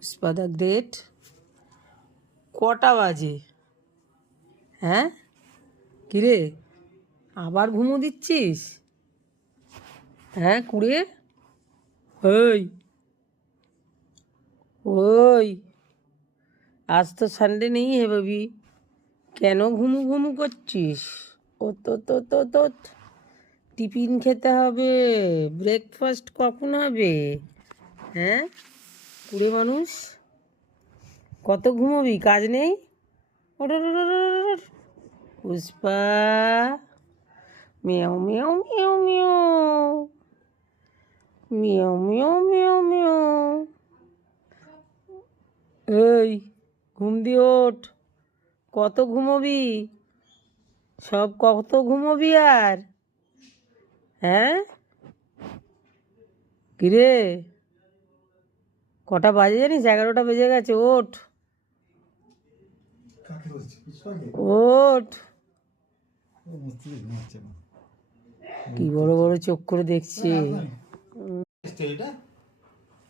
Pushpa the great. কটা বাজে? হ্যাঁ কিরে, আবার ঘুমো দিচ্ছিস? হ্যাঁ কুড়ে, ওই ওই আজ তো সানডে নেই হে বাবি, কেন ঘুমু ঘুমু করছিস? ও তো তো তো তো টিফিন খেতে হবে, ব্রেকফাস্ট কখন হবে? হ্যাঁ কুড়ে মানুষ, কত ঘুমোবি? কাজ নেই? ওঠ ওঠ, ওঠ, ওঠ, ওঠ, ওঠ। পুষ্পা, মিয়াও মিয়াও মিয়াও মিয়াও, মিয়াও মিয়াও মিয়াও মিয়াও। এই ঘুম দিয়ে ওঠ, কত ঘুমোবি? সব কত ঘুমোবি আর? হ্যাঁ কিরে, কটা বাজে জানিস? 11টা বেজে গেছে। ওঠ ওঠ। কি বড় বড় চোখ করে দেখছে।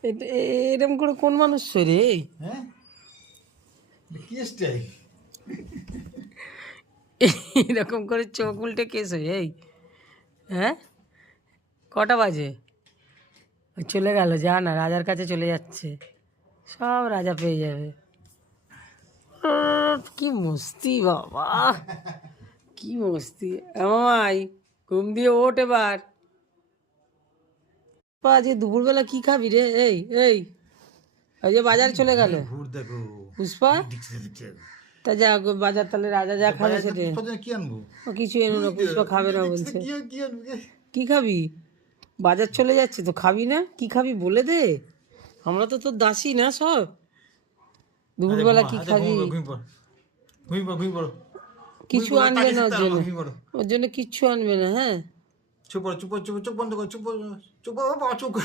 এটা এরকম করে কোন মানুষ রে? এরকম করে চোখ উল্টে কেস হয়ে এই? হ্যাঁ কটা বাজে? চলে গেল, যা না, রাজার কাছে চলে যাচ্ছে, সব রাজা পেয়ে যাবে। কি মস্তি বাবা, কি মস্তি। আমায় ঘুম দিয়ে ওঠ এবার। আজকে দুপুরবেলা কি খাবি রে? এই এই ওই যে বাজার চলে গেল পুষ্পা, তা যা বাজার, তাহলে রাজা যা খাবে সেটা। ও কিছু এনো না, পুষ্পা খাবে না বলছে। কি খাবি? বাজার চলে যাচ্ছে তো, খাবি না? কি খাবি বলে দে, আমরা তো তোর দাসী না সব। দুপুরবেলা কি খাবি? কিছু আনবে না ওর জন্য, ওর জন্য কিচ্ছু আনবে না। হ্যাঁ চুপ চুপ চুপ চোখ বন্ধ কর, চুপ চুপ চুপ